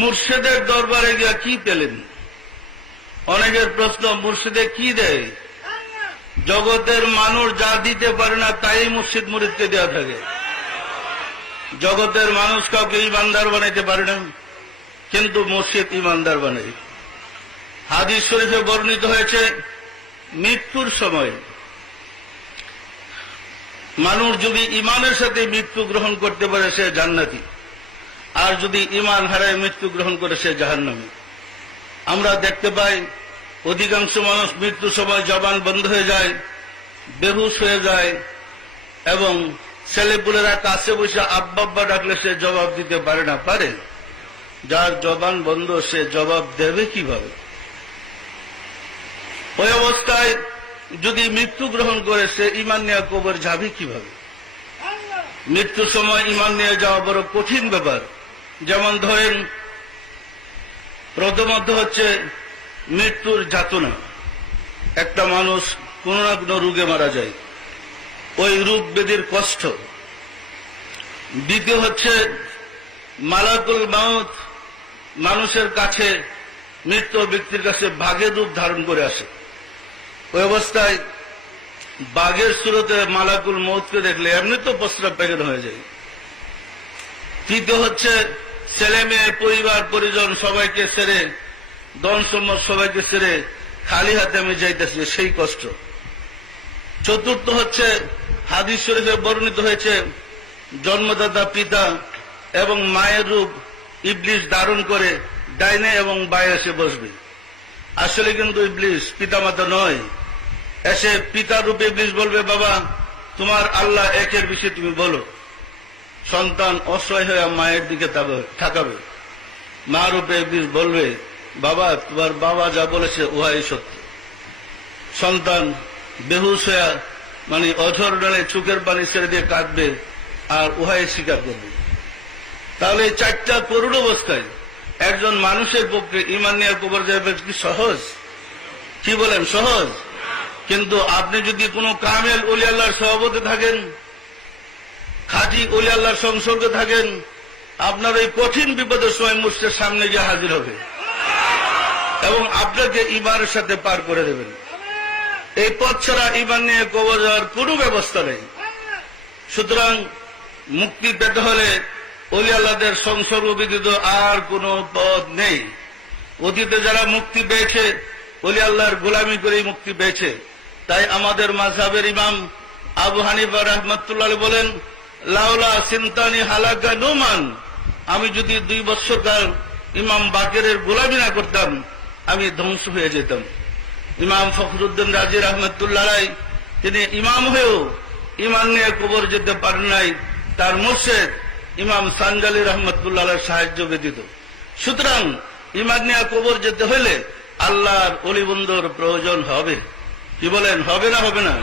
মুর্শিদের দরবারে গিয়া কি পেলেন? অনেকের প্রশ্ন, মুর্শিদে কি দেয়? জগতের মানুষ যা দিতে পারে না তাই মুর্শিদ মুরিদকে দেওয়া থাকে। জগতের মানুষ কাউকে ইমানদার বানাইতে পারে না, কিন্তু মুর্শিদ ইমানদার বানায়। হাদিস শরীফে বর্ণিত হয়েছে, মৃত্যুর সময় মানুষ যদি ইমানের সাথে মৃত্যু গ্রহণ করতে পারে সে জান্নাতি, আর যদি ইমান হারায় মৃত্যু গ্রহণ করে সে জাহান্নামী। আমরা দেখতে পাই অধিকাংশ মানুষ মৃত্যুর সময় জবান বন্ধ হয়ে যায়, বেহুশ হয়ে যায়, এবং ছেলেপুলেরা কাছে বসে আব্বা আব্বা ডাকলে সে জবাব দিতে পারে না। পারে? যার জবান বন্ধ সে জবাব দেবে কিভাবে? ওই অবস্থায় যদি মৃত্যু গ্রহণ করে সে ইমান নিয়ে কবর যাবে কিভাবে? মৃত্যুর সময় ইমান নিয়ে যাওয়া বড় কঠিন ব্যাপার। যেমন ধরেন, প্রথমত হচ্ছে মৃত্যুর যাতনা। একটা মানুষ কোন না কোন রোগে মারা যায়, ওই রোগ ব্যাধির কষ্ট। দ্বিতীয় হচ্ছে মালাকুল মাউত মানুষের কাছে, মৃত ব্যক্তির কাছে বাঘের রূপ ধারণ করে আসে। ওই অবস্থায় বাঘের সুরতে মালাকুল মৌতকে দেখলে এমনি তো প্রস্রাব পায়খানা হয়ে যায়। তৃতীয় হচ্ছে ছেলে মেয়ে, পরিবার পরিজন সবাইকে ছেড়ে, ধন সম্পদ সবাইকে ছেড়ে খালি হাতে আমি যাইতেছি, সেই কষ্ট। চতুর্থ হচ্ছে হাদিস শরীফে বর্ণিত হয়েছে, জন্মদাতা পিতা এবং মায়ের রূপ ইবলিস ধারণ করে ডাইনে এবং বায়ে এসে বসবে। আসলে কিন্তু ইবলিস পিতামাতা নয়। এসে পিতার রূপে ইবলিস বলবে, বাবা তোমার আল্লাহ একের বিষয়ে তুমি বলো। সন্তান অসহায় হয়ে মায়ের দিকে তাকাবে। মা রূপে ইবলিস বলবে, বাবা তোমার বাবা যা বলেছে উহাই সত্য। সন্তান বেহুশ হয়ে মানে অঝর ডালে চোখের পানি ছেড়ে দিয়ে কাঁদবে, আর উহাই স্বীকার করবে। তাহলে এই চারটা করুণ অবস্থায় একজন মানুষের পক্ষে ইমান নিয়ে কবর যাবে কি সহজ? কি বলেন? সহজ? কিন্তু আপনি যদি কোনো কামেল ওলি আল্লাহর সহবতে থাকেন, খাঁটি ওলি আল্লাহর সংসর্গে থাকেন, আপনার এই কঠিন বিপদের সময় মুর্শিদের সামনে গিয়ে হাজির হবে এবং আপনাকে ইমানের সাথে পার করে দেবেন। এই পথ ছাড়া ইমান নিয়ে কবর যাওয়ার কোনো ব্যবস্থা নেই। সুতরাং মুক্তি পেতে হলে ওলি আল্লাহদের সংসর্গ ব্যতীত আর কোন পথ নেই। অতীতে যারা মুক্তি পেয়েছে ওলি আল্লাহর গোলামি করেই মুক্তি পেয়েছে। তাই আমাদের মাযহাবের ইমাম আবু হানিফা রাহমাতুল্লাহ বলেন, লাউলা সিনতানি হালাকা নুমান, আমি যদি 2 বছরকাল ইমাম বাকেরের গোলামি না করতাম আমি ধ্বংস হয়ে যেতাম। ইমাম ফখরুদ্দিন রাজি রাহমাতুল্লাহ তিনি ইমাম হয়েও ইমান নিয়ে কবর যেতে পারেন নাই, তার মুর্শিদ ইমাম সানজালি রহমতুল্লাহ সাহায্য ব্যতীত। সুতরাং ইমান নিয়ে কবর যেতে হলে আল্লাহর অলি বন্ধুর প্রয়োজন হবে। কি বলেন? হবে না? হবে না?